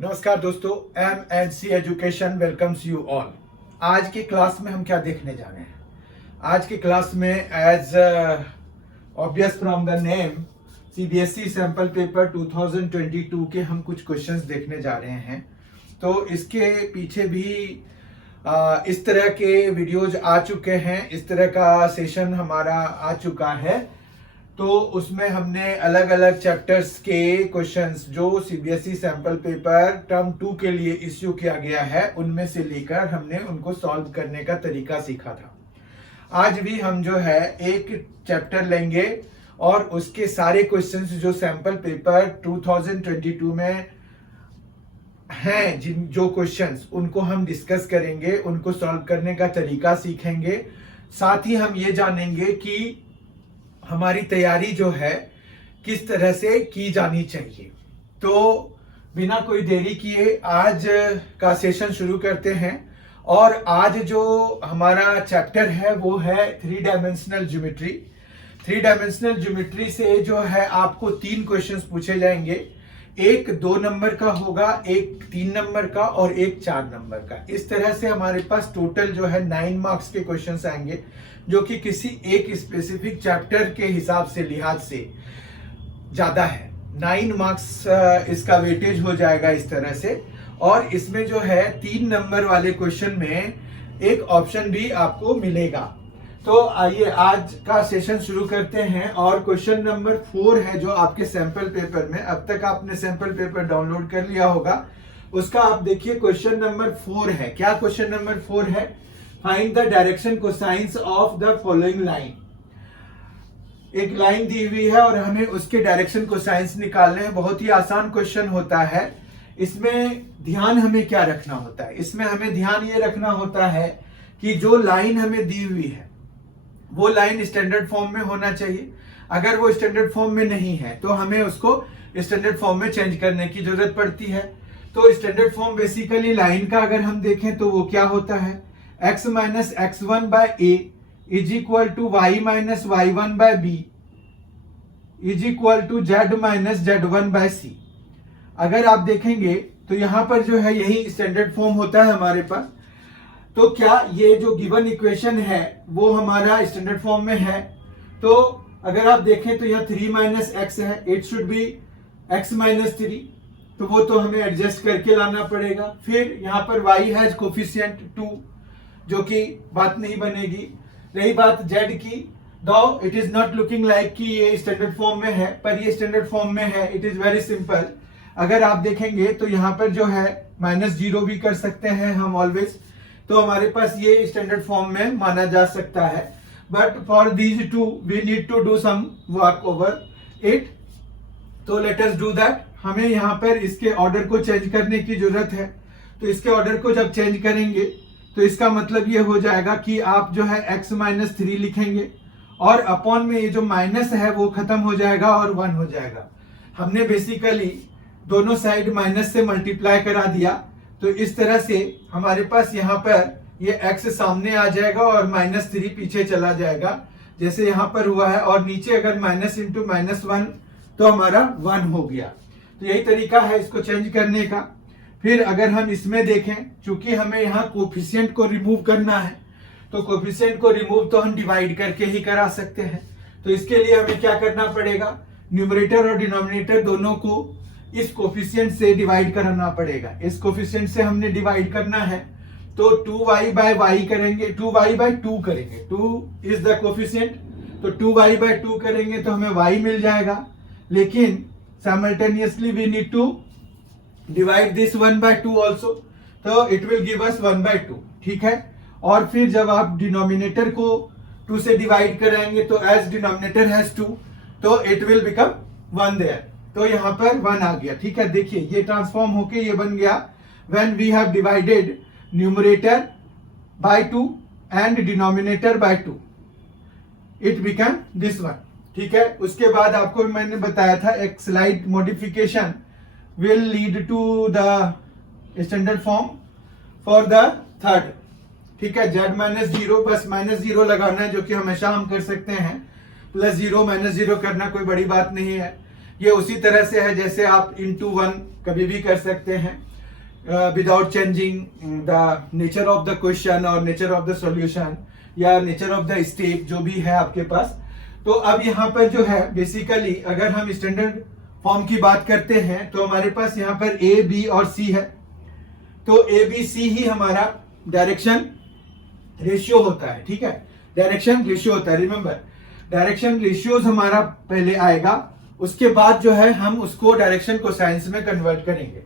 नमस्कार दोस्तों, M&C education welcomes you all. आज की क्लास में हम क्या देखने जा रहे हैं? आज की क्लास में as obvious from the name CBSE sample paper 2022 के हम कुछ क्वेश्चंस देखने जा रहे हैं। तो इसके पीछे भी इस तरह के वीडियोज आ चुके हैं, इस तरह का सेशन हमारा आ चुका है। तो उसमें हमने अलग अलग चैप्टर्स के क्वेश्चंस जो CBSE सैंपल पेपर टर्म 2 के लिए इश्यू किया गया है उनमें से लेकर हमने उनको सॉल्व करने का तरीका सीखा था। आज भी हम जो है एक चैप्टर लेंगे और उसके सारे क्वेश्चंस जो सैंपल पेपर 2022 में हैं, जिन जो क्वेश्चंस उनको हम डिस्कस करेंगे, उनको सॉल्व करने का तरीका सीखेंगे। साथ ही हम ये जानेंगे कि हमारी तैयारी जो है किस तरह से की जानी चाहिए। तो बिना कोई देरी किए आज का सेशन शुरू करते हैं। और आज जो हमारा चैप्टर है वो है 3 डायमेंशनल ज्योमेट्री। 3 डायमेंशनल ज्योमेट्री से जो है आपको 3 क्वेश्चंस पूछे जाएंगे। एक 2 नंबर का होगा, एक 3 नंबर का और एक 4 नंबर का। इस तरह से हमारे पास टोटल जो है 9 मार्क्स के क्वेश्चंस आएंगे, जो कि किसी एक स्पेसिफिक चैप्टर के हिसाब से लिहाज से ज्यादा है। 9 मार्क्स इसका वेटेज हो जाएगा इस तरह से। और इसमें जो है 3 नंबर वाले क्वेश्चन में एक ऑप्शन भी आपको मिलेगा। तो आइए आज का सेशन शुरू करते हैं। और क्वेश्चन नंबर 4 है जो आपके सैंपल पेपर में, अब तक आपने सैंपल पेपर डाउनलोड कर लिया होगा, उसका आप देखिए क्वेश्चन नंबर 4 है। क्या क्वेश्चन नंबर 4 है? Find the direction cosines of the following line. एक लाइन दी हुई है और हमें उसके डायरेक्शन कोसाइंस निकालने हैं। बहुत ही आसान क्वेश्चन होता है। इसमें ध्यान हमें क्या रखना होता है? इसमें हमें ध्यान ये रखना होता है कि जो लाइन हमें दी हुई है वो लाइन स्टैंडर्ड फॉर्म में होना चाहिए। अगर वो स्टैंडर्ड फॉर्म में नहीं है तो हमें उसको स्टैंडर्ड फॉर्म में चेंज करने की जरूरत पड़ती है। तो स्टैंडर्ड फॉर्म बेसिकली लाइन का अगर हम देखें तो वो क्या होता है? x minus x1 by A is equal to Y minus y1 by B is equal to z minus z1 by C. अगर आप देखेंगे तो यहां पर जो है यही स्टैंडर्ड फॉर्म होता है हमारे पास। तो क्या ये जो गिवन इक्वेशन है वो हमारा स्टैंडर्ड फॉर्म में है? तो अगर आप देखें तो यह 3 माइनस एक्स है, it should be x minus 3। तो वो तो हमें एडजस्ट करके लाना पड़ेगा। फिर यहाँ पर y हैज कोफिशिएंट 2, जो कि बात नहीं बनेगी। रही बात z की, दो it is not looking like कि ये स्टैंडर्ड फॉर्म में है, पर ये स्टैंडर्ड फॉर्म में है। It is very simple. अगर आप देखेंगे तो यहाँ पर जो है -0 भी कर सकते हैं हम ऑलवेज। तो हमारे पास ये स्टैंडर्ड फॉर्म में माना जा सकता है। But for these two we need to do some work over it. तो लेट अस डू दैट। हमें यहाँ पर इसके ऑर्डर को चेंज करने की जरूरत है। तो इसके ऑर्डर को जब चेंज करेंगे तो इसका मतलब ये हो जाएगा कि आप जो है x माइनस 3 लिखेंगे और अपॉन में ये जो माइनस है वो खत्म हो जाएगा और 1 हो जाएगा। हमने बेसिकली दोनों साइड माइनस से मल्टीप्लाई करा दिया। तो इस तरह से हमारे पास यहाँ पर ये x सामने आ जाएगा और -3 पीछे चला जाएगा, जैसे यहाँ पर हुआ है। और नीचे अगर माइनस इंटू -1 तो हमारा 1 हो गया। तो यही तरीका है इसको चेंज करने का। फिर अगर हम इसमें देखें, चूंकि हमें यहाँ कोफिशिएंट को रिमूव करना है, तो कोफिशिएंट को रिमूव तो हम डिवाइड करके ही करा सकते हैं। तो इसके लिए हमें क्या करना पड़ेगा? न्यूमरेटर और डिनोमिनेटर दोनों को इस कोफिशिएंट से डिवाइड करना पड़ेगा। इस कोफिशिएंट से हमने डिवाइड करना है तो 2y बाय y करेंगे, 2y बाय 2 करेंगे। 2 इज द कोफिशिएंट, तो 2y बाय 2 करेंगे तो हमें y मिल जाएगा। लेकिन simultaneously we need to divide this 1 by 2 also, तो it will give us 1 by 2। ठीक है। और फिर जब आप डिनोमिनेटर को 2 से डिवाइड कराएंगे तो एज डिनोमिनेटर हैज 2 तो इट विल बिकम 1 देयर। तो यहाँ पर 1 आ गया। ठीक है। देखिए ये ट्रांसफॉर्म होके ये बन गया when we have divided numerator by 2 and denominator by 2, it become this 1। ठीक है। उसके बाद आपको मैंने बताया था एक slide modification will lead to the standard form for the third। ठीक है। z माइनस 0, बस -0 लगाना है, जो कि हमेशा हम कर सकते हैं। +0 -0 करना कोई बड़ी बात नहीं है। ये उसी तरह से है जैसे आप into 1 कभी भी कर सकते हैं without changing the nature of the question और नेचर ऑफ द सॉल्यूशन या नेचर ऑफ द स्टेप जो भी है आपके पास। तो अब यहाँ पर जो है बेसिकली अगर हम स्टैंडर्ड फॉर्म की बात करते हैं तो हमारे पास यहाँ पर ए बी और सी है। तो ए बी सी ही हमारा डायरेक्शन रेशियो होता है, ठीक है, डायरेक्शन रेशियो होता है। रिमेंबर डायरेक्शन रेशियोज हमारा पहले आएगा, उसके बाद जो है हम उसको डायरेक्शन कोसाइंस में कन्वर्ट करेंगे।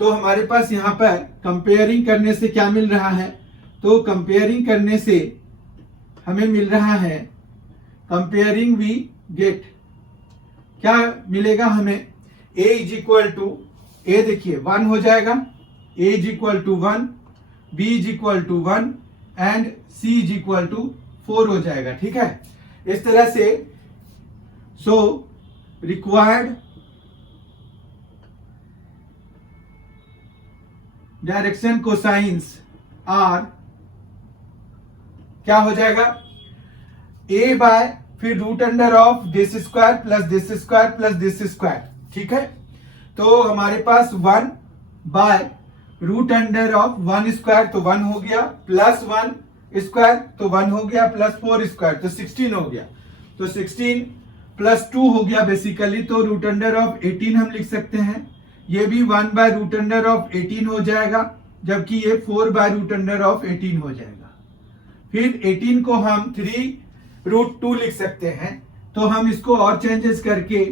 तो हमारे पास यहाँ पर कंपेयरिंग करने से क्या मिल रहा है, तो कंपेयरिंग करने से हमें मिल रहा है, कंपेयरिंग वी गेट क्या मिलेगा हमें, a इज इक्वल टू ए देखिए 1 हो जाएगा, a is equal to 1, b is equal to 1 and c is equal to 4 हो जाएगा, ठीक है। इस तरह से so required direction cosines are क्या हो जाएगा, a बाय फिर root under of this square plus this square plus this square, ठीक है। तो हमारे पास 1 by root under of 1 square तो 1 हो गया, प्लस 1 स्क्वायर तो 1 हो गया, प्लस 4 स्क्वायर तो 16 हो गया। तो 16 प्लस 2 हो गया बेसिकली, तो रूट अंडर ऑफ 18 हम लिख सकते हैं। ये भी 1 बाय रूट अंडर ऑफ 18 हो जाएगा, जबकि ये 4 बाय रूट अंडर ऑफ 18 हो जाएगा। फिर 18 को हम 3 रूट 2 लिख सकते हैं, तो हम इसको और चेंजेस करके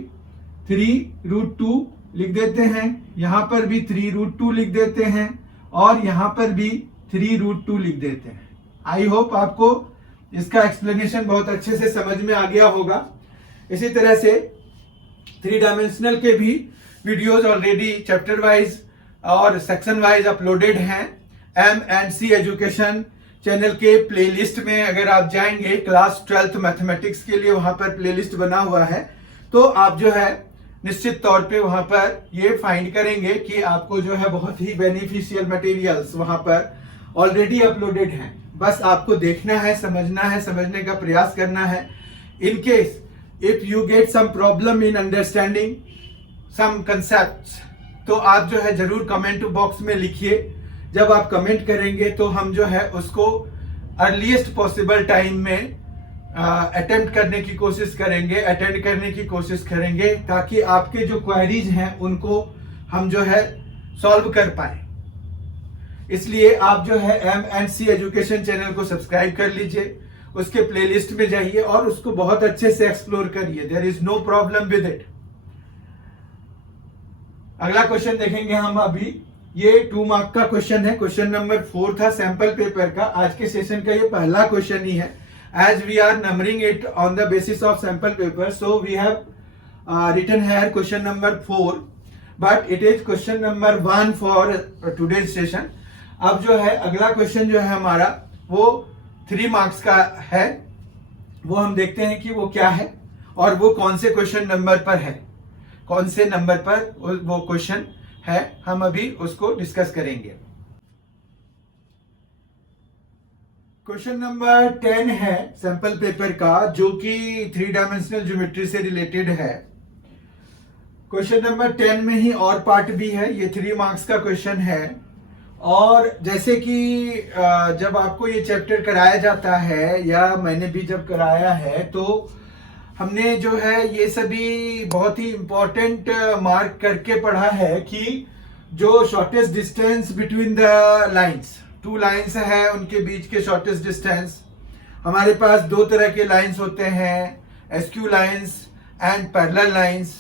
3 रूट 2 लिख देते हैं, यहां पर भी 3 रूट 2 लिख देते हैं और यहां पर भी 3 रूट 2 लिख देते हैं। आई होप आपको इसका एक्सप्लेनेशन बहुत अच्छे से समझ में आ गया होगा। इसी तरह से 3 डायमेंशनल के भी वीडियोस ऑलरेडी चैप्टर वाइज और सेक्शन वाइज अपलोडेड हैं M&C एजुकेशन चैनल के प्लेलिस्ट में। अगर आप जाएंगे क्लास 12th मैथमेटिक्स के लिए, वहां पर प्लेलिस्ट बना हुआ है, तो आप जो है निश्चित तौर पे वहां पर ये फाइंड करेंगे कि आपको जो है बहुत ही बेनिफिशियल मटेरियल्स वहां पर ऑलरेडी अपलोडेड हैं। बस आपको देखना है, समझना है, समझने का प्रयास करना है। In case if you get some problem in understanding some concepts, तो आप जो है जरूर कमेंट बॉक्स में लिखिए। जब आप कमेंट करेंगे तो हम जो है उसको अर्लीस्ट पॉसिबल टाइम में अटेम्प्ट करने की कोशिश करेंगे, अटेंड करने की कोशिश करेंगे, ताकि आपके जो क्वेरीज हैं उनको हम जो है सॉल्व कर पाए। इसलिए आप जो है M&C एजुकेशन चैनल को सब्सक्राइब कर लीजिए, उसके प्लेलिस्ट में जाइए और उसको बहुत अच्छे से एक्सप्लोर करिए। There is no problem with it. अगला क्वेश्चन देखेंगे हम अभी। ये 2 मार्क का क्वेश्चन है, क्वेश्चन नंबर 4 था सैंपल पेपर का। आज के सेशन का ये पहला क्वेश्चन ही है। As we are numbering it on the basis of sample paper, so we have written here question number 4, but it is question number 1 for today's session. अब जो है अगला क्वेश्चन जो है हमारा वो 3 मार्क्स का है, वो हम देखते हैं कि वो क्या है और वो कौन से क्वेश्चन नंबर पर है, कौन से नंबर पर वो क्वेश्चन है, हम अभी उसको डिस्कस करेंगे। क्वेश्चन नंबर 10 है सैंपल पेपर का, जो कि 3 डायमेंशनल ज्योमेट्री से रिलेटेड है। क्वेश्चन नंबर 10 में ही और पार्ट भी है, ये 3 मार्क्स का क्वेश्चन है। और जैसे कि जब आपको ये चैप्टर कराया जाता है या मैंने भी जब कराया है, तो हमने जो है ये सभी बहुत ही इंपॉर्टेंट मार्क करके पढ़ा है कि जो shortest distance between the lines, 2 lines है उनके बीच के शॉर्टेस्ट डिस्टेंस। हमारे पास 2 तरह के लाइंस होते हैं, SQ lines and parallel lines.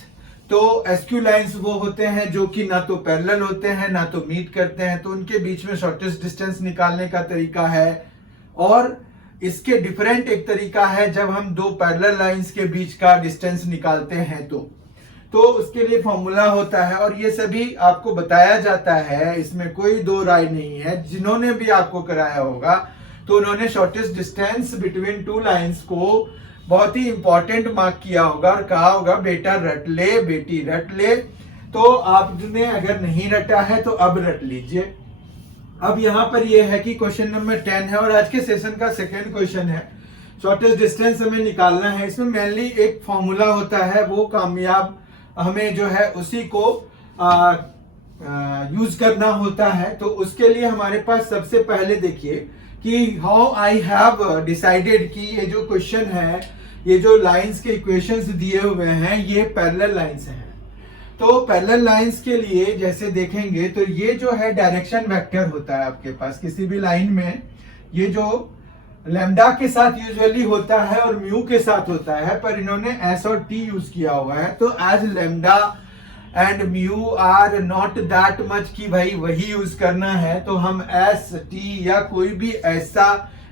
तो एसक्यू लाइंस वो होते हैं जो कि ना तो पैरेलल होते हैं ना तो मीट करते हैं, तो उनके बीच में शॉर्टेस्ट डिस्टेंस निकालने का तरीका है। और इसके डिफरेंट एक तरीका है जब हम 2 पैरेलल लाइंस के बीच का डिस्टेंस निकालते हैं, तो उसके लिए फॉर्मूला होता है और ये सभी आपको बताया जाता है, इसमें कोई 2 राय नहीं है। जिन्होंने भी आपको कराया होगा तो उन्होंने शॉर्टेस्ट डिस्टेंस बिटवीन 2 लाइंस को बहुत ही इंपॉर्टेंट मार्क किया होगा और कहा होगा बेटा रट ले, बेटी रट ले। तो आपने अगर नहीं रटा है तो अब रट लीजिए। अब यहाँ पर यह है कि क्वेश्चन नंबर 10 है और आज के सेशन का सेकेंड क्वेश्चन है। शॉर्टेस्ट डिस्टेंस हमें निकालना है। इसमें मेनली एक फॉर्मूला होता है, वो कामयाब हमें जो है उसी को यूज करना होता है। तो उसके लिए हमारे पास सबसे पहले देखिए कि हाउ आई हैव डिसाइडेड कि ये जो क्वेश्चन है, ये जो लाइंस के इक्वेशंस दिए हुए हैं ये पैरेलल लाइंस हैं। तो पैरेलल लाइंस के लिए जैसे देखेंगे तो ये जो है डायरेक्शन वेक्टर होता है आपके पास किसी भी लाइन में, ये जो लैम्डा के साथ यूजुअली होता है और म्यू के साथ होता है, पर इन्होंने एस और टी यूज किया हुआ है। तो as lambda and mu are not that much कि भाई वही यूज करना है, तो हम एस टी या कोई भी ऐसा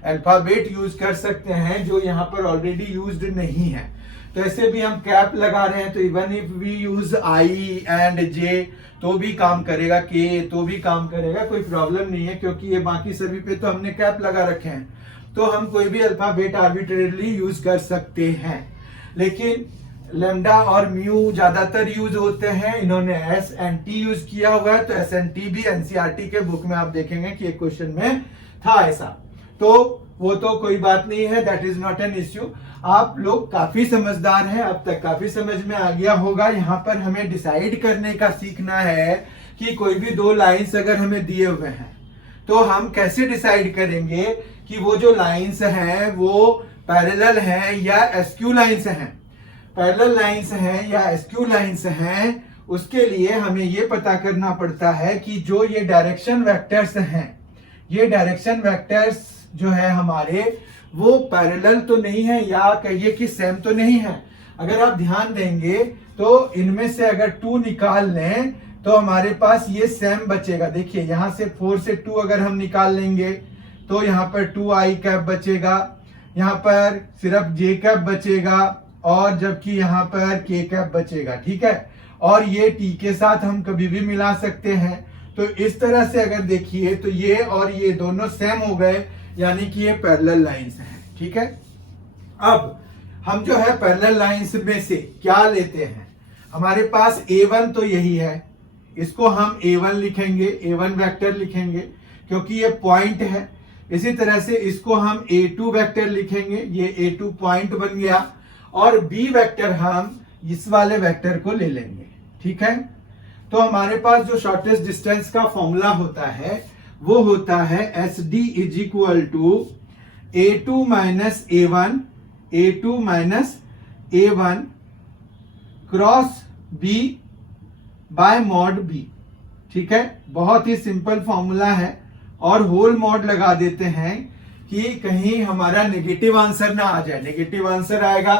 अल्फाबेट यूज कर सकते हैं जो यहाँ पर ऑलरेडी यूज्ड नहीं है। तो ऐसे भी हम कैप लगा रहे हैं तो even if we use I and J तो भी काम करेगा, के तो भी काम करेगा, कोई प्रॉब्लम नहीं है, क्योंकि ये बाकी सभी पे तो हमने कैप लगा रखे हैं। तो हम कोई भी अल्फाबेट आर्बिट्रेरली यूज कर सकते हैं, लेकिन लैम्डा और म्यू ज्यादातर यूज होते हैं। इन्होंने एस एंड टी यूज किया हुआ है, तो एस एंड टी भी एनसीईआरटी के बुक में आप देखेंगे कि एक क्वेश्चन में था ऐसा। तो वो तो कोई बात नहीं है, that is not an issue. आप लोग काफी समझदार हैं, अब तक काफी समझ में आ गया होगा। यहाँ पर हमें डिसाइड करने का सीखना है कि कोई भी दो लाइंस अगर हमें दिए हुए हैं तो हम कैसे डिसाइड करेंगे कि वो जो लाइंस हैं वो पैरेलल हैं या एस्क्यू लाइंस हैं। पैरेलल लाइंस हैं या एस्क्यू लाइंस हैं, उसके लिए हमें ये पता करना पड़ता है कि जो ये डायरेक्शन वेक्टर्स हैं, ये डायरेक्शन वेक्टर्स जो है हमारे वो पैरेलल तो नहीं है या कहिए कि सेम तो नहीं है। अगर आप ध्यान देंगे तो इनमें से अगर 2 निकाल लें तो हमारे पास ये सेम बचेगा। देखिए यहां से 4 से 2 अगर हम निकाल लेंगे तो यहाँ पर 2i कैप बचेगा, यहाँ पर सिर्फ j कैप बचेगा और जबकि यहाँ पर k कैप बचेगा, ठीक है। और ये t के साथ हम कभी भी मिला सकते हैं। तो इस तरह से अगर देखिए तो ये और ये दोनों सेम हो गए, यानी कि ये पैरेलल लाइंस हैं, ठीक है। अब हम जो है पैरेलल लाइंस में से क्या लेते हैं, हमारे पास A1 तो यही है, इसको हम A1 लिखेंगे, A1 वेक्टर लिखेंगे क्योंकि ये पॉइंट है। इसी तरह से इसको हम A2 वेक्टर लिखेंगे, ये A2 पॉइंट बन गया, और B वेक्टर हम इस वाले वेक्टर को ले लेंगे, ठीक है। तो हमारे पास जो शॉर्टेस्ट डिस्टेंस का फॉर्मूला होता है वो होता है SD is equal to A2 minus A1, A2 minus A1 cross B by mod B, ठीक है। बहुत ही सिंपल फॉर्मूला है, और होल मॉड लगा देते हैं कि कहीं हमारा नेगेटिव आंसर ना आ जाए। नेगेटिव आंसर आएगा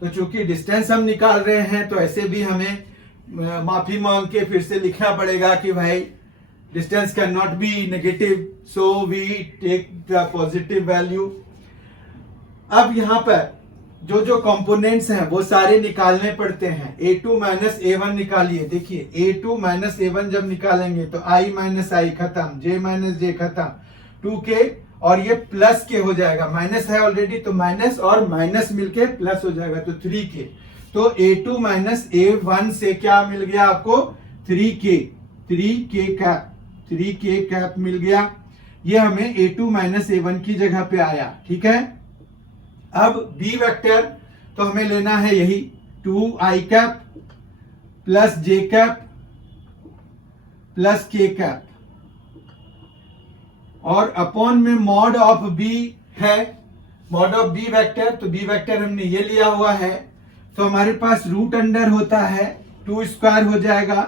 तो चूंकि डिस्टेंस हम निकाल रहे हैं तो ऐसे भी हमें माफी मांग के फिर से लिखना पड़ेगा कि भाई distance can not be negative, so we take the positive value. अब यहाँ पर जो जो कंपोनेंट्स हैं वो सारे निकालने पड़ते हैं। A2 माइनस A1 निकालिए, देखिए A2 माइनस A1 जब निकालेंगे तो I माइनस I खत्म, J माइनस J खत्म, 2K और ये प्लस के हो जाएगा, माइनस है ऑलरेडी तो माइनस और माइनस मिलके प्लस हो जाएगा तो 3K। तो A2 माइनस A1 से क्या मिल गया आपको, 3K कैप मिल गया। ये हमें A2 माइनस A1 की जगह पे आया, ठीक है। अब B वेक्टर तो हमें लेना है यही 2i cap plus j cap plus k cap, और अपॉन में मॉड ऑफ B है, मॉड ऑफ B वेक्टर। तो B वेक्टर हमने ये लिया हुआ है, तो हमारे पास रूट अंडर होता है 2 स्क्वायर हो जाएगा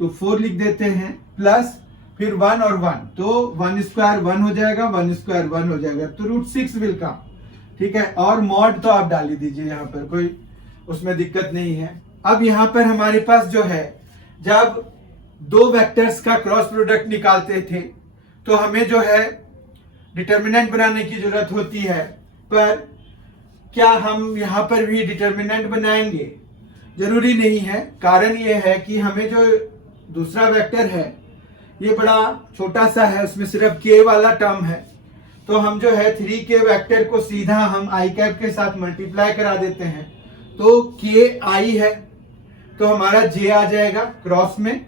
तो 4 लिख देते हैं, प्लस फिर 1 और 1 तो 1 स्क्वायर 1 हो जाएगा, 1 स्क्वायर 1 हो जाएगा, तो रूट 6 विल कम, ठीक है। और मॉड तो आप डाल ही दीजिए, यहाँ पर कोई उसमें दिक्कत नहीं है। अब यहाँ पर हमारे पास जो है, जब दो वेक्टर्स का क्रॉस प्रोडक्ट निकालते थे तो हमें जो है डिटर्मिनेंट बनाने की जरूरत होती है, पर क्या हम यहाँ पर भी डिटर्मिनेंट बनाएंगे, जरूरी नहीं है। कारण ये है कि हमें जो दूसरा वेक्टर है ये बड़ा छोटा सा है, उसमें सिर्फ k वाला टर्म है, तो हम जो है 3k वेक्टर को सीधा हम i कैप के साथ मल्टीप्लाई करा देते हैं, तो k i है तो हमारा j आ जाएगा क्रॉस में,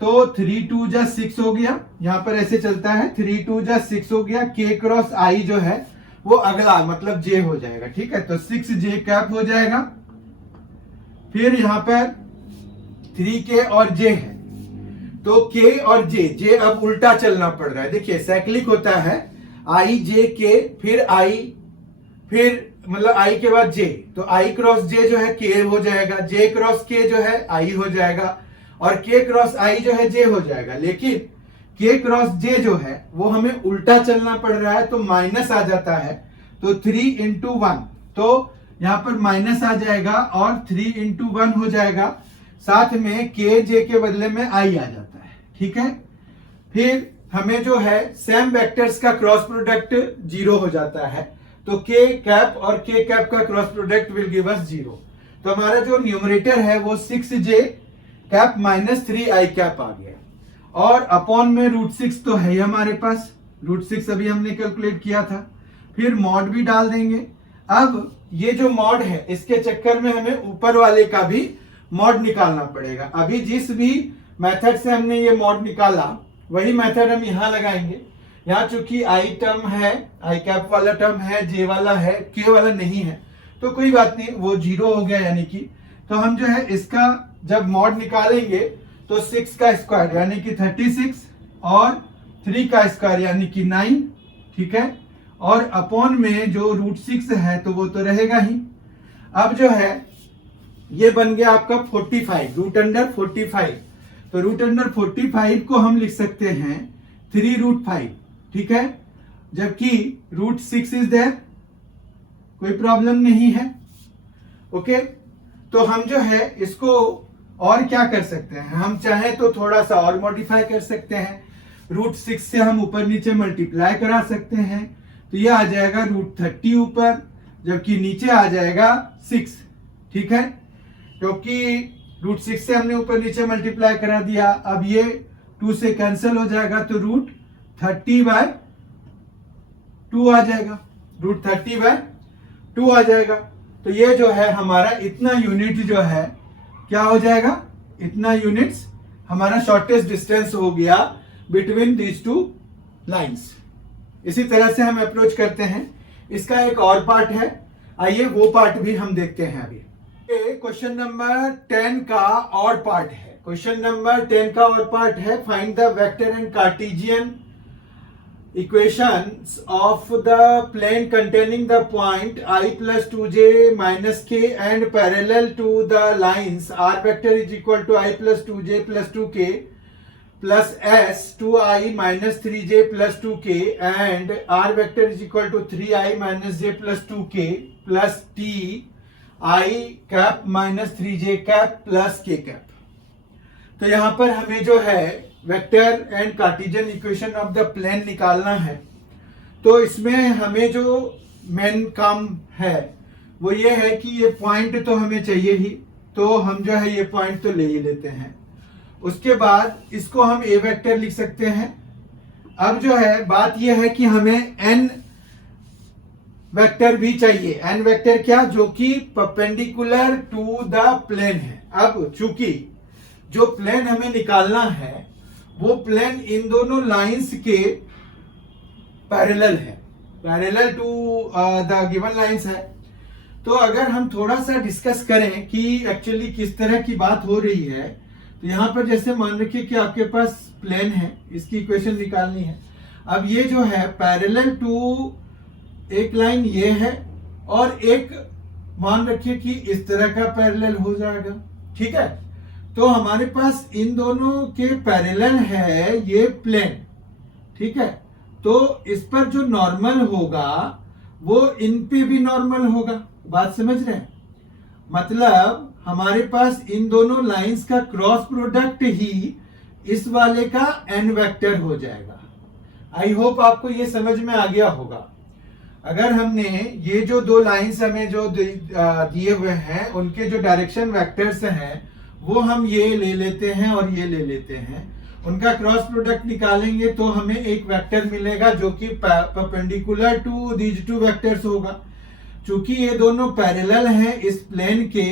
तो 3 2 जा 6 हो गया, यहाँ पर ऐसे चलता है 3 2 जा 6 हो गया, k क्रॉस i जो है वो अगला मतलब j हो जाएगा, ठीक है। तो 6j कैप हो जाएगा। फिर यहाँ पर 3k और j है, तो k और j अब उल्टा चलना पड़ रहा है। देखिए साइक्लिक होता है, i j k फिर i, फिर मतलब i के बाद j, तो i क्रॉस j जो है k हो जाएगा, j क्रॉस k जो है i हो जाएगा, और k क्रॉस i जो है j हो जाएगा। लेकिन k क्रॉस j जो है वो हमें उल्टा चलना पड़ रहा है, तो माइनस आ जाता है, तो 3 into 1, तो यहाँ पर माइनस आ जाएगा और 3 into 1 हो जाएगा, साथ में k j के बदले में i आ जाता है। ठीक है, फिर हमें जो है सेम वेक्टर्स का क्रॉस प्रोडक्ट 0 हो जाता है, तो k कैप और k कैप का क्रॉस प्रोडक्ट विल गिव अस 0। तो हमारा जो न्यूमरेटर है वो 6j cap minus 3i cap आ गया, और अपॉन में √6 तो है ही हमारे पास, √6 अभी हमने कैलकुलेट किया था, फिर मॉड भी डाल देंगे। अब ये जो मॉड है इसके चक्कर में हमें ऊपर वाले का भी मॉड निकालना पड़ेगा। अभी जिस भी मेथड से हमने ये मॉड निकाला वही मेथड हम यहाँ लगाएंगे। यहाँ चूंकि i टर्म है, i कैप वाला टर्म है, j वाला है, k वाला नहीं है, तो कोई बात नहीं, वो 0 हो गया यानी कि। तो हम जो है इसका जब मॉड निकालेंगे तो 6 का स्क्वायर यानी कि 36 और 3 का स्क्वायर यानी कि 9, ठीक है, और अपॉन में जो √6 है तो वो तो रहेगा ही। अब जो है ये बन गया आपका 45, √45, तो √45 को हम लिख सकते हैं 3√5, ठीक है, जबकि √6 इज देयर, कोई प्रॉब्लम नहीं है। ओके, तो हम जो है इसको और क्या कर सकते हैं, हम चाहे तो थोड़ा सा और मॉडिफाई कर सकते हैं, √6 से हम ऊपर नीचे मल्टीप्लाई करा सकते हैं, तो ये आ जाएगा √30 ऊपर, जबकि नीचे आ जाएगा 6, ठीक है, क्योंकि √6 से हमने ऊपर नीचे मल्टीप्लाई करा दिया। अब ये 2 से कैंसिल हो जाएगा, तो √30/2 आ जाएगा, √30/2 आ जाएगा। तो ये जो है हमारा इतना यूनिट जो है क्या हो जाएगा, इतना यूनिट्स हमारा शॉर्टेस्ट डिस्टेंस हो गया बिटवीन दीज टू लाइंस। इसी तरह से हम अप्रोच करते हैं। इसका एक और पार्ट है, आइए वो पार्ट भी हम देखते हैं। अभी क्वेश्चन नंबर 10 का और पार्ट है, क्वेश्चन नंबर 10 का और पार्ट है, find the vector and Cartesian equations of the plane containing the point I plus 2j minus k and parallel to the lines r vector is equal to I plus 2j plus 2k plus s 2i minus 3j plus 2k and r vector is equal to 3i minus j plus 2k plus t I cap minus 3j cap plus k cap। तो यहाँ पर हमें जो है vector and Cartesian equation of the plane निकालना है। तो इसमें हमें जो मेन काम है वो ये है कि ये पॉइंट तो हमें चाहिए ही, तो हम जो है ये पॉइंट तो ले ही लेते हैं। उसके बाद इसको हम ए वेक्टर लिख सकते हैं। अब जो है बात ये है कि हमें एन वेक्टर भी चाहिए। एन वेक्टर क्या, जो कि परपेंडिकुलर टू द प्लेन है। अब चूंकि जो प्लेन हमें निकालना है वो प्लेन इन दोनों लाइंस के पैरेलल है, parallel to the given lines है। तो अगर हम थोड़ा सा डिस्कस करें कि एक्चुअली किस तरह की बात हो रही है, तो यहाँ पर जैसे मान रखिए कि आपके पास प्लेन है, इसकी इक्वेशन निकालनी है। अब ये जो है पैरेलल टू एक लाइन ये है और एक मान रखिए कि इस तरह का पैरेलल हो जाएगा, ठीक है। तो हमारे पास इन दोनों के पैरेलल है ये प्लेन, ठीक है। तो इस पर जो नॉर्मल होगा वो इन पे भी नॉर्मल होगा, बात समझ रहे हैं। मतलब हमारे पास इन दोनों लाइंस का क्रॉस प्रोडक्ट ही इस वाले का एन वेक्टर हो जाएगा। आई होप आपको ये समझ में आ गया होगा। अगर हमने ये जो दो लाइंस हमें जो दिए हुए हैं उनके जो डायरेक्शन वेक्टर्स हैं वो हम ये ले लेते हैं और ये ले लेते हैं, उनका क्रॉस प्रोडक्ट निकालेंगे तो हमें एक वेक्टर मिलेगा जो कि perpendicular to these two vectors होगा। चूंकि ये दोनों पैरेलल हैं इस प्लेन के,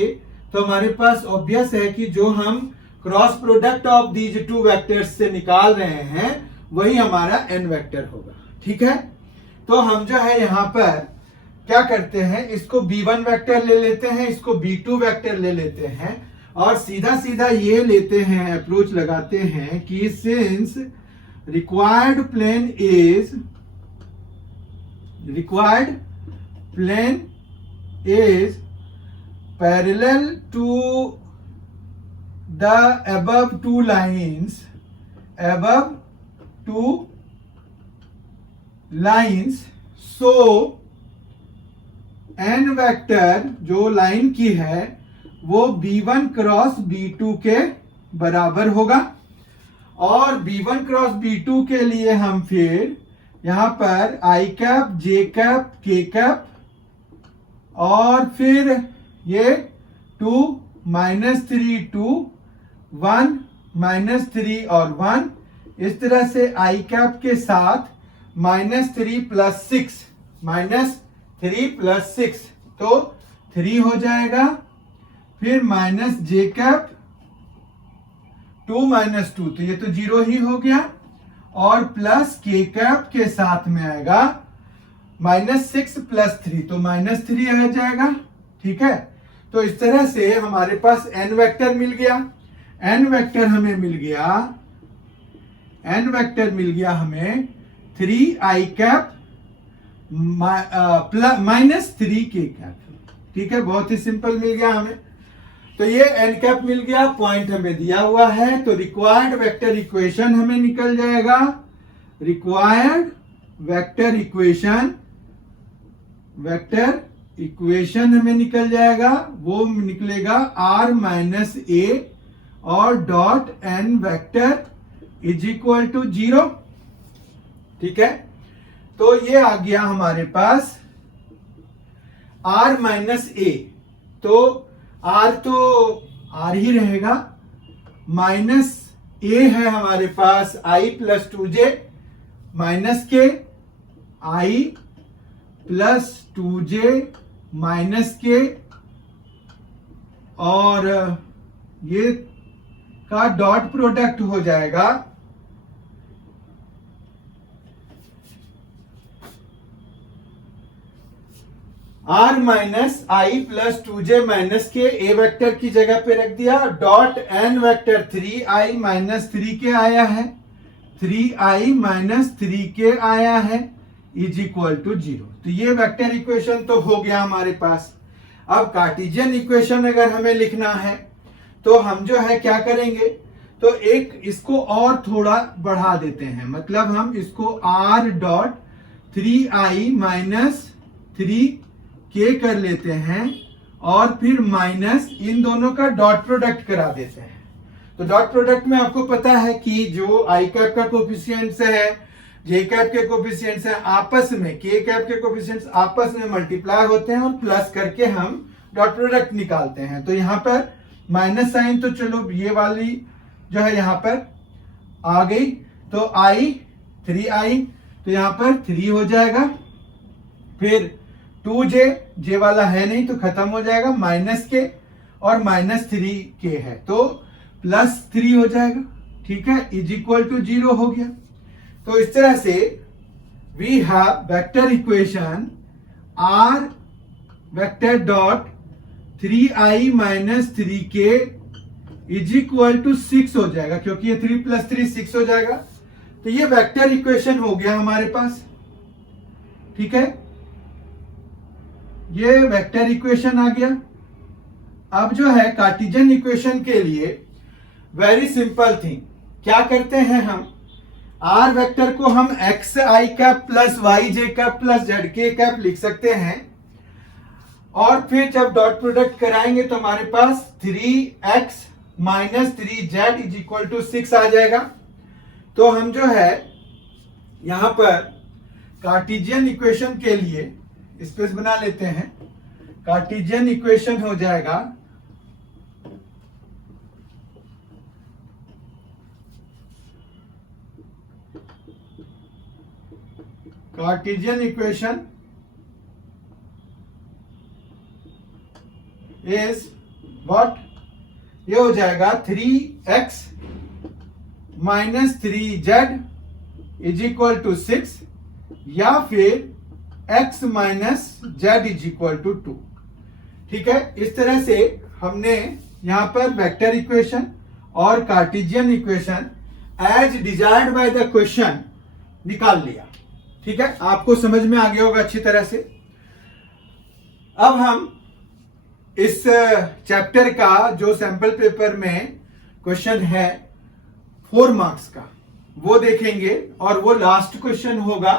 तो हमारे पास ऑब्वियस है कि जो हम cross product of these two vectors से निकाल रहे हैं वही हमारा एन वेक्टर होगा, ठीक है। तो हम जो है यहाँ पर क्या करते हैं, इसको b1 वेक्टर ले लेते हैं, इसको b2 वेक्टर ले लेते हैं और सीधा सीधा ये लेते हैं, अप्रोच लगाते हैं कि since required plane is parallel to the above two lines, so n vector जो लाइन की है वो b1 क्रॉस b2 के बराबर होगा। और b1 क्रॉस b2 के लिए हम फिर यहां पर i cap, j cap, k cap और फिर ये 2 -3 2 1 -3 और 1, इस तरह से i कैप के साथ -3 + 6 -3 + 6 तो 3 हो जाएगा। फिर -j कैप 2 - 2 तो ये तो 0 ही हो गया, और प्लस k कैप के साथ में आएगा -6 + 3 तो -3 आ जाएगा। ठीक है, तो इस तरह से हमारे पास n वेक्टर मिल गया। n वेक्टर हमें मिल गया हमें 3i कैप -3 k कैप। ठीक है, बहुत ही सिंपल मिल गया हमें। तो ये n कैप मिल गया, पॉइंट हमें दिया हुआ है, तो रिक्वायर्ड वेक्टर इक्वेशन हमें निकल जाएगा। रिक्वायर्ड वेक्टर इक्वेशन हमें निकल जाएगा, वो निकलेगा r - a और dot n vector is equal to 0। ठीक है, तो ये आ गया हमारे पास r - a, तो r तो r ही रहेगा, माइनस a है हमारे पास i + 2j -k, i + 2j -k, और ये का डॉट प्रोडक्ट हो जाएगा r - i + 2j -k, a vector की जगह पे रख दिया, dot n vector 3i - 3k आया है, 3i - 3k आया है इज इक्वल टू 0। तो ये वेक्टर इक्वेशन तो हो गया हमारे पास। अब कार्टेशियन इक्वेशन अगर हमें लिखना है तो हम जो है क्या करेंगे, तो एक इसको और थोड़ा बढ़ा देते हैं, मतलब हम इसको r डॉट 3i - 3k कर लेते हैं और फिर माइनस इन दोनों का डॉट प्रोडक्ट करा देते हैं। तो डॉट प्रोडक्ट में आपको पता है कि जो i कैप का कोफिशिएंट्स है, j कैप के कोफिशिएंट्स है, आपस में k कैप के कोफिशिएंट्स आपस में मल्टीप्लाई होते हैं और प्लस करके हम डॉट प्रोडक्ट निकालते हैं। तो यहाँ पर माइनस साइन तो चलो ये वाली जो है यहाँ पर आ गई, तो i 3i तो यहाँ पर 3 हो जाएगा, फिर 2j वाला है नहीं तो खत्म हो जाएगा, -k और -3k है तो +3 हो जाएगा। ठीक है, इज इक्वल टू 0 हो गया। तो इस तरह से we have vector equation r vector dot 3i - 3k is equal to 6 हो जाएगा, क्योंकि ये 3 + 3 6 हो जाएगा। तो ये वेक्टर इक्वेशन हो गया हमारे पास। ठीक है, ये वेक्टर इक्वेशन आ गया। अब जो है कार्टेशियन इक्वेशन के लिए वेरी सिंपल थिंग, क्या करते हैं हम, r वेक्टर को हम xi cap plus yj cap plus zk cap लिख सकते हैं, और फिर जब डॉट प्रोडक्ट कराएंगे तो हमारे पास 3x - 3z is equal to 6 आ जाएगा। तो हम जो है यहां पर कार्टेशियन इक्वेशन के लिए स्पेस बना लेते हैं। कार्टेशियन इक्वेशन हो जाएगा कार्टेशियन इक्वेशन इज व्हाट, ये हो जाएगा 3x - 3z is equal to 6, या फिर x - z is equal to 2। ठीक है, इस तरह से हमने यहाँ पर वेक्टर इक्वेशन और Cartesian equation as desired by the question निकाल लिया। ठीक है, आपको समझ में आ गया होगा अच्छी तरह से। अब हम इस चैप्टर का जो सैंपल पेपर में क्वेश्चन है 4 मार्क्स का वो देखेंगे और वो लास्ट क्वेश्चन होगा।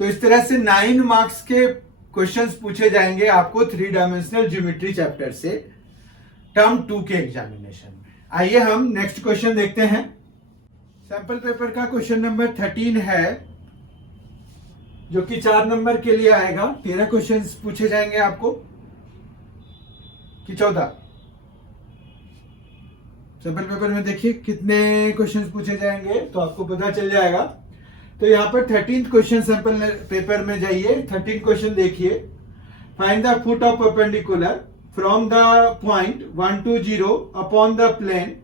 तो इस तरह से 9 मार्क्स के क्वेश्चंस पूछे जाएंगे आपको 3 डायमेंशनल ज्योमेट्री चैप्टर से टर्म 2 के एग्जामिनेशन में। आइए हम नेक्स्ट क्वेश्चन देखते हैं। सैंपल पेपर का क्वेश्चन नंबर 13 है जो कि 4 नंबर के लिए आएगा। 13 क्वेश्चंस पूछे जाएंगे आपको कि 14। सैंपल पेपर में देखिए कितने क्वेश्चंस पूछे जाएंगे तो आपको पता चल जाएगा। तो यहाँ पर 13th क्वेश्चन सैंपल पेपर में जाइए। 13 क्वेश्चन देखिए। Find the foot of perpendicular from the point 1 to 0 upon the plane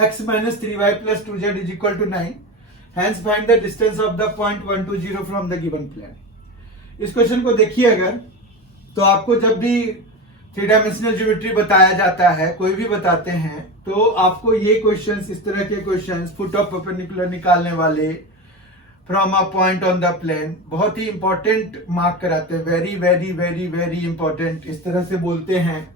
x minus 3y plus 2z is equal to 9. Hence find the distance of the point 1 to 0 from the given plane. इस question को देखिए अगर तो आपको जब भी 3 dimensional geometry बताया जाता है, कोई भी बताते हैं, तो आपको ये क्वेश्चंस, इस तरह के क्वेश्चंस फुट ऑफ परपेंडिकुलर निकालने वाले from a point on the plane बहुत ही इंपॉर्टेंट मार्क कराते हैं। Very very very very important इस तरह से बोलते हैं।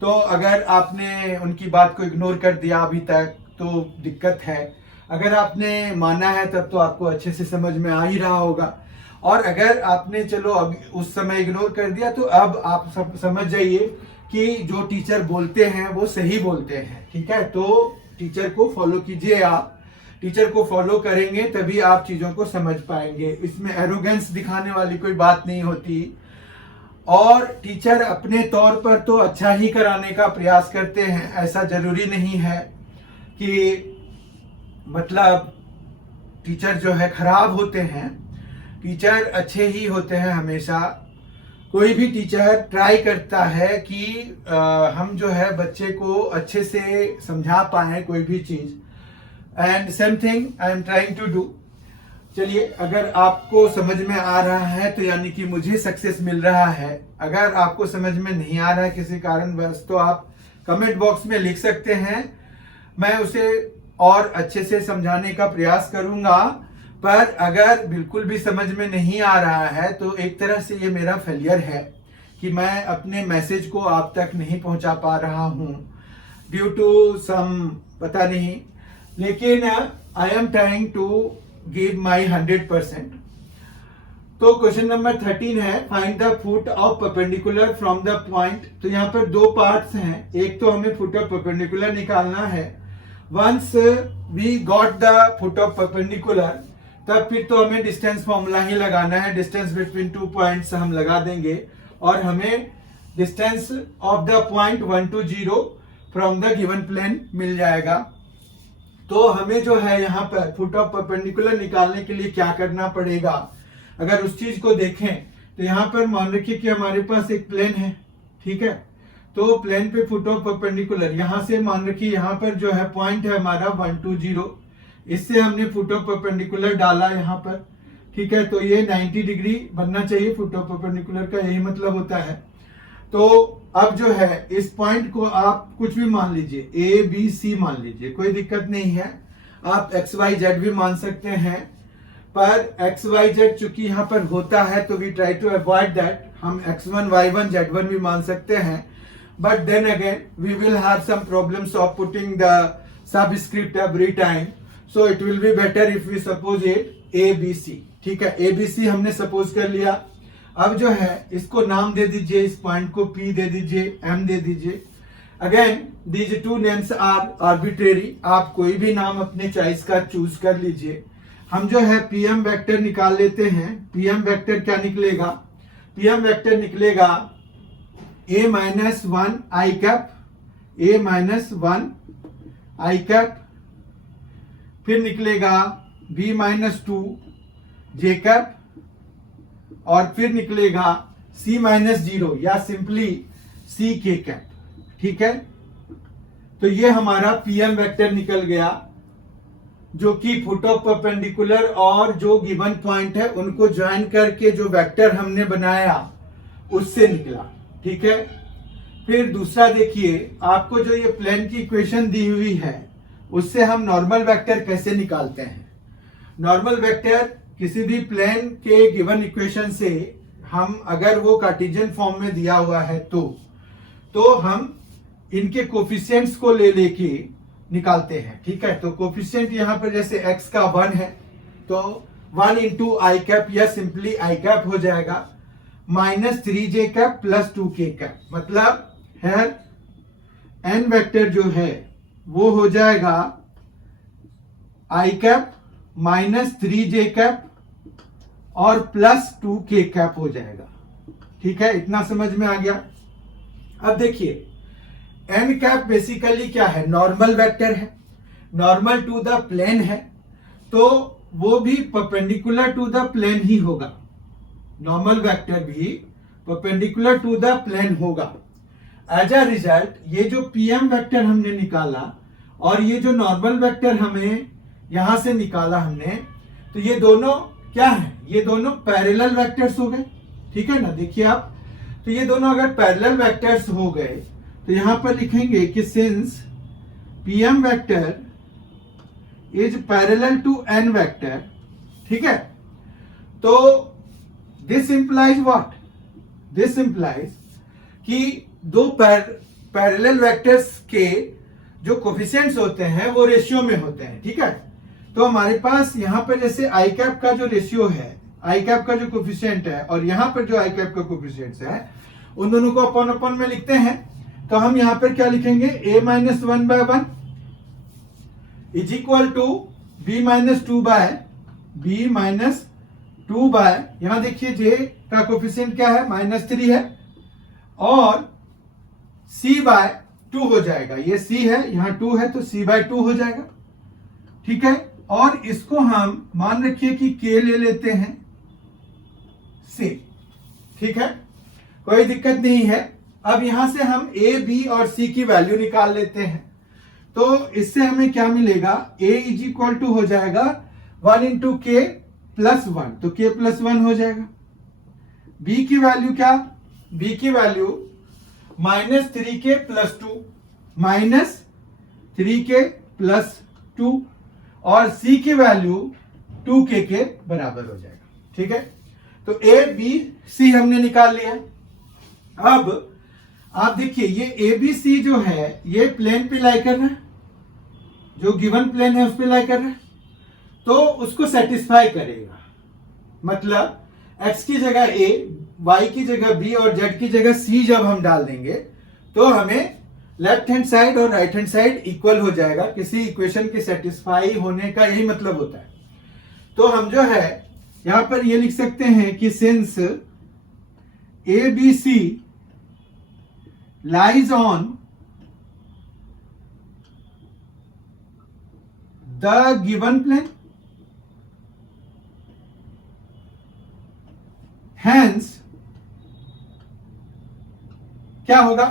तो अगर आपने उनकी बात को इग्नोर कर दिया अभी तक तो दिक्कत है। अगर आपने माना है तब तो आपको अच्छे से समझ में आ ही रहा होगा। और अगर आपने चलो अब उस समय इग्नोर कर दिया तो अब आप सब समझ जाइए कि जो टीचर बोलते हैं वो सही बोलते हैं। ठीक है, तो टीचर को फॉलो कीजिए। आप टीचर को फॉलो करेंगे तभी आप चीजों को समझ पाएंगे। इसमें एरोगेंस दिखाने वाली कोई बात नहीं होती। और टीचर अपने तौर पर तो अच्छा ही कराने का प्रयास करते हैं। ऐसा जरूरी नहीं है कि मतलब टीचर जो है खराब होते हैं। टीचर अच्छे ही होते हैं हमेशा। कोई भी टीचर ट्राई करता है कि हम जो है बच्चे को अच्छे से समझा पाए कोई भी चीज। And same thing I am trying to do. चलिए, अगर आपको समझ में आ रहा है तो यानी कि मुझे सक्सेस मिल रहा है। अगर आपको समझ में नहीं आ रहा है किसी कारणवश तो आप कमेंट बॉक्स में लिख सकते हैं। मैं उसे और अच्छे से समझाने का प्रयास करूंगा। पर अगर बिल्कुल भी समझ में नहीं आ रहा है तो एक तरह से ये मेरा फेलियर है कि मैं अपने मैसेज को आप तक नहीं पहुंचा पा रहा हूं ड्यू टू सम पता नहीं। लेकिन I am trying to give my 100%। तो क्वेश्चन नंबर 13 है find the foot of perpendicular from the point. तो यहाँ पर 2 पार्ट्स हैं। एक तो हमें फुट ऑफ परपेंडिकुलर निकालना है। Once we got the foot of perpendicular तब फिर तो हमें डिस्टेंस फॉर्मूला ही लगाना है। डिस्टेंस बिटवीन 2 पॉइंट्स हम लगा देंगे और हमें distance of the point 1 to 0 from the given plane मिल जाएगा। तो हमें जो है यहाँ पर फुट ऑफ परपेंडिकुलर निकालने के लिए क्या करना पड़ेगा, अगर उस चीज को देखें तो यहाँ पर मान रखिए कि हमारे पास एक प्लेन है। ठीक है, तो प्लेन पे फुट ऑफ परपेंडिकुलर यहां से मान रखिए यहाँ पर जो है पॉइंट है हमारा 1 to 0। इससे हमने फुट ऑफ परपेंडिकुलर डाला यहाँ पर। ठीक है, तो ये 90 डिग्री बनना चाहिए। फुट ऑफ परपेंडिकुलर का यही मतलब होता है। तो अब जो है इस पॉइंट को आप कुछ भी मान लीजिए, ए बी सी मान लीजिए, कोई दिक्कत नहीं है। आप एक्स वाई जेड भी मान सकते हैं। पर एक्स वाई जेड चूंकि यहाँ पर होता है तो we try to avoid that. हम x1 y1 z1 भी मान सकते हैं। But then again we will have some problems of putting the subscript every time. So it will be better if we suppose it A B C. ठीक है, ए B सी हमने suppose कर लिया। अब जो है इसको नाम दे दीजिए, इस पॉइंट को P दे दीजिए, M दे दीजिए। Again these 2 names are arbitrary. आप कोई भी नाम अपने चॉइस का चूज कर लीजिए। हम जो है PM वेक्टर निकाल लेते हैं। PM वेक्टर क्या निकलेगा? PM वेक्टर निकलेगा A - 1 I cap, A - 1 I cap, फिर निकलेगा B - 2 J कैप और फिर निकलेगा C - 0 या सिंपली C K कैप। ठीक है, तो ये हमारा PM वेक्टर निकल गया जो कि फुट ऑफ परपेंडिकुलर और जो गिवन पॉइंट है उनको ज्वाइन करके जो वेक्टर हमने बनाया उससे निकला। ठीक है, फिर दूसरा देखिए, आपको जो ये प्लेन की इक्वेशन दी हुई है उससे हम नॉर्मल वेक्टर कैसे निकालते हैं। नॉर्मल वेक्टर किसी भी प्लेन के गिवन इक्वेशन से हम अगर वो कार्टेशियन फॉर्म में दिया हुआ है तो हम इनके कोफिशिएंट्स को ले लेके निकालते हैं। ठीक है, तो कोफिशिएंट यहाँ पर जैसे x का 1 है तो 1 इंटू आई कैप या सिंपली आई कैप हो जाएगा -3j cap plus 2k cap. मतलब है n वेक्टर जो है वो हो जाएगा आई कैप -3j कैप और प्लस 2k कैप हो जाएगा। ठीक है, इतना समझ में आ गया। अब देखिए n कैप बेसिकली क्या है, नॉर्मल वेक्टर है, नॉर्मल टू द प्लेन है, तो वो भी परपेंडिकुलर टू द प्लेन ही होगा। नॉर्मल वेक्टर भी परपेंडिकुलर टू द प्लेन होगा। एज अ रिजल्ट ये जो pm वेक्टर हमने निकाला और ये जो नॉर्मल वेक्टर हमें यहां से निकाला हमने, तो ये दोनों क्या है, ये दोनों पैरेलल वेक्टर्स हो गए। ठीक है ना, देखिए आप, तो ये दोनों अगर पैरेलल वेक्टर्स हो गए तो यहां पर लिखेंगे कि since pm vector is parallel to n vector. ठीक है, तो this implies what, this implies कि दो पैरेलल वेक्टर्स के जो कोफिशिएंट्स होते हैं वो रेशियो में होते हैं। ठीक है, तो हमारे पास यहां पर जैसे आई कैप का जो रेशियो है, आई कैप का जो कोफिशिएंट है और यहां पर जो आई कैप का कोफिशिएंट है, उन दोनों को अपॉन अपॉन में लिखते हैं। तो हम यहां पर क्या लिखेंगे, a-1/1 is equal to b-2 bye यहां देखिए j का कोफिशिएंट क्या है, -3 है और c/2 हो जाएगा। ये c है, यहां 2 है तो c/2 हो जाएगा। ठीक है, और इसको हम मान रखिए कि k ले लेते हैं c। ठीक है, कोई दिक्कत नहीं है। अब यहां से हम a, b और c की वैल्यू निकाल लेते हैं। तो इससे हमें क्या मिलेगा, a इज इक्वल टू हो जाएगा 1 इंटू k प्लस 1, तो k प्लस 1 हो जाएगा। b की वैल्यू क्या, b की value -3k plus 2, -3k plus 2 और c की वैल्यू 2k के बराबर हो जाएगा। ठीक है, तो a b c हमने निकाल लिया। अब आप देखिए ये ए बी सी जो है ये प्लेन पे लाई कर रहा है, जो गिवन प्लेन है उस पे लाई कर रहा है, तो उसको सेटिस्फाई करेगा। मतलब x की जगह a, y की जगह b और z की जगह c जब हम डाल देंगे तो हमें लेफ्ट हैंड साइड और राइट हैंड साइड इक्वल हो जाएगा। किसी इक्वेशन के सेटिस्फाई होने का यही मतलब होता है। तो हम जो है यहां पर ये लिख सकते हैं कि since A B C lies on the given plane, hence क्या होगा,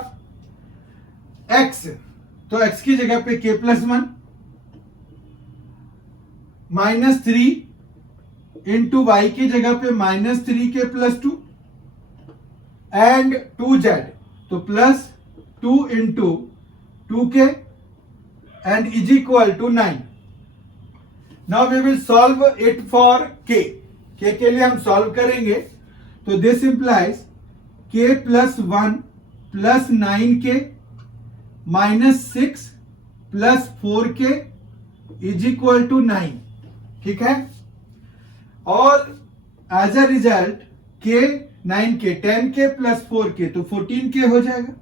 x, तो x की जगह पे k प्लस 1 -3 इंटू y की जगह पे -3k प्लस 2 एंड 2z, तो plus 2 into 2k and is equal to 9। Now we will solve it for k के लिए हम सॉल्व करेंगे। तो this implies k plus 1 plus 9k -6 plus 4k is equal to 9। ठीक है, और as a result k 9k 10k plus 4k तो 14k हो जाएगा।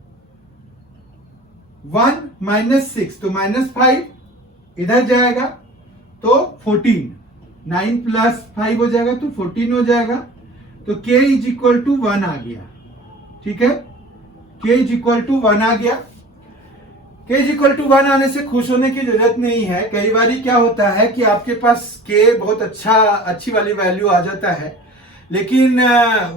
1 -6 तो -5 इधर जाएगा तो 14, 9 प्लस 5 हो जाएगा तो 14 हो जाएगा। तो k इज इक्वल टू 1 आ गया। ठीक है, k इज इक्वल टू 1 आ गया। k इज इक्वल टू 1 आने से खुश होने की जरूरत नहीं है। कई बार क्या होता है कि आपके पास k बहुत अच्छी वाली वैल्यू आ जाता है, लेकिन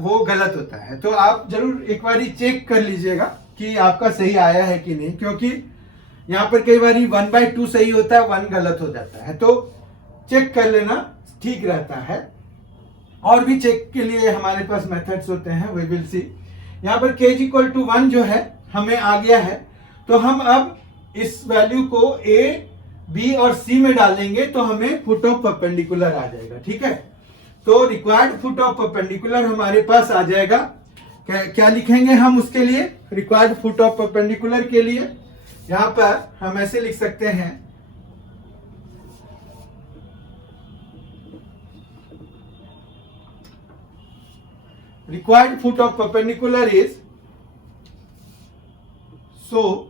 वो गलत होता है। तो आप जरूर एक बार चेक कर लीजिएगा कि आपका सही आया है कि नहीं, क्योंकि यहाँ पर कई बार 1/2 सही होता है, 1 गलत हो जाता है। तो चेक कर लेना ठीक रहता है। और भी चेक के लिए हमारे पास मेथड्स होते हैं, वी विल सी। यहाँ पर k इक्वल टू 1 जो है हमें आ गया है, तो हम अब इस वैल्यू को ए, बी और सी में डालेंगे तो हमें फुट ऑफ परपेंडिकुलर आ जाएगा। ठीक है, तो रिक्वायर्ड फुट ऑफ परपेंडिकुलर हमारे पास आ जाएगा। क्या लिखेंगे हम उसके लिए? रिक्वायर्ड फुट ऑफ परपेंडिकुलर के लिए यहां पर हम ऐसे लिख सकते हैं, required foot of perpendicular is so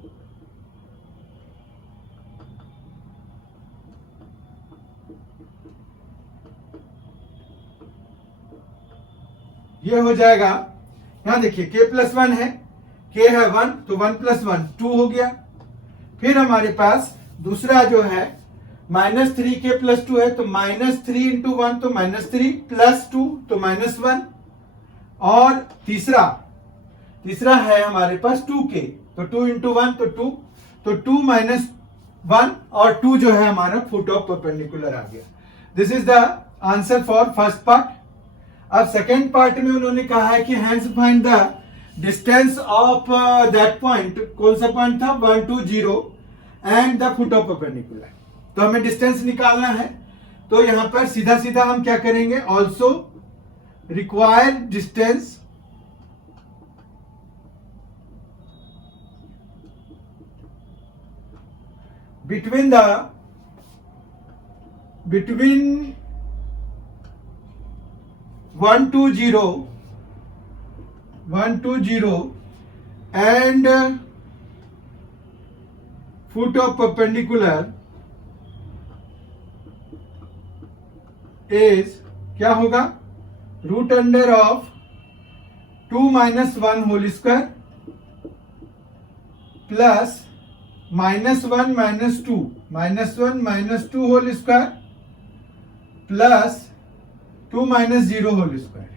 ये हो जाएगा। यहां देखिए k प्लस 1 है, k है 1 तो 1 प्लस 1 2 हो गया। फिर हमारे पास दूसरा जो है -3k प्लस 2 है, तो -3 इंटू 1 तो -3 प्लस 2 तो -1। और तीसरा है हमारे पास 2k, तो 2 इंटू 1 तो 2, तो 2 माइनस 1 और 2 जो है हमारा फुट ऑफ परपेंडिकुलर आ गया। This is the answer for first part. अब सेकेंड पार्ट में उन्होंने कहा है कि hence find the distance of that point. कौन सा पॉइंट था? 1 2 0 and the foot of perpendicular. तो हमें डिस्टेंस निकालना है, तो यहां पर सीधा सीधा हम क्या करेंगे? Also required distance between 120 and foot of perpendicular is क्या होगा? Root under of 2 minus 1 whole square plus -1 minus 2 whole square plus 2 minus 0 whole square.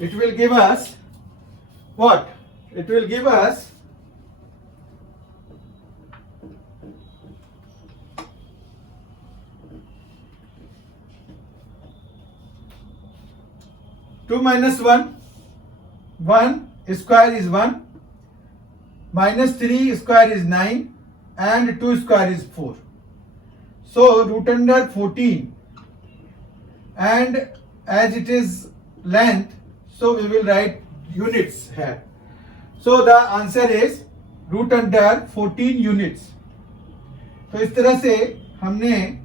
It will give us what? It will give us 2 minus 1 square is 1, minus 3 square is 9 and 2 square is 4. So root under 14, and as it is length, so we will write units here. So the answer is root under 14 units. तो इस तरह से हमने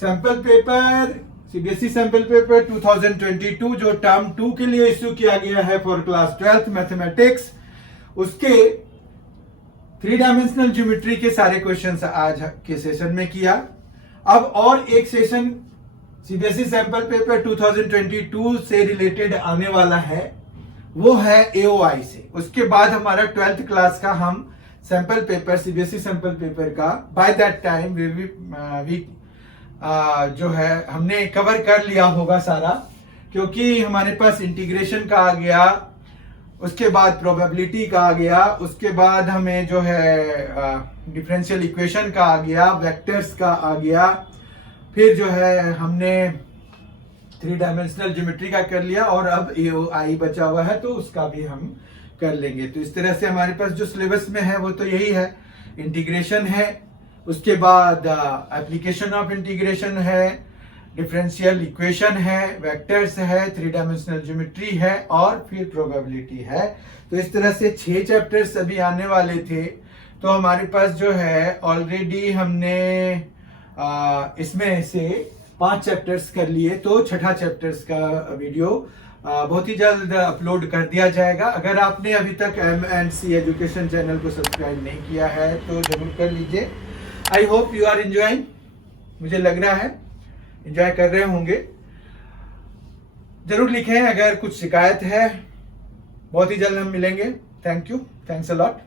sample paper CBSE sample paper 2022 जो term 2 के लिए issue किया गया है फॉर क्लास 12th मैथमेटिक्स, उसके 3 डायमेंशनल ज्योमेट्री के सारे क्वेश्चंस आज के सेशन में किया। अब और एक सेशन सीबीएसई सैंपल पेपर 2022 से रिलेटेड आने वाला है, वो है एओआई से। उसके बाद हमारा 12th क्लास का हम sample paper CBSE sample paper का बाय दैट टाइम वी जो है हमने कवर कर लिया होगा सारा, क्योंकि हमारे पास इंटीग्रेशन का आ गया, उसके बाद प्रोबेबिलिटी का आ गया, उसके बाद हमें जो है डिफरेंशियल इक्वेशन का आ गया, वेक्टर्स का आ गया, फिर जो है हमने 3 डायमेंशनल ज्योमेट्री का कर लिया और अब एओआई बचा हुआ है तो उसका भी हम कर लेंगे। तो इस तरह से हमारे पास जो सिलेबस में है वो तो यही है, इंटीग्रेशन है, उसके बाद एप्लीकेशन ऑफ इंटीग्रेशन है, डिफरेंशियल इक्वेशन है, वेक्टर्स है, 3 डायमेंशनल ज्योमेट्री है और फिर प्रोबेबिलिटी है। तो इस तरह से 6 चैप्टर्स अभी आने वाले थे। तो हमारे पास जो है ऑलरेडी हमने इसमें से 5 चैप्टर्स कर लिए, तो 6ठा चैप्टर्स का वीडियो बहुत ही जल्द अपलोड कर दिया जाएगा। अगर आपने अभी तक M&C एजुकेशन चैनल को सब्सक्राइब नहीं किया है तो जरूर कर लीजिए। I hope you are enjoying, मुझे लग रहा है एंजॉय कर रहे होंगे। जरूर लिखें अगर कुछ शिकायत है। बहुत ही जल्द हम मिलेंगे। Thank you, thanks a lot.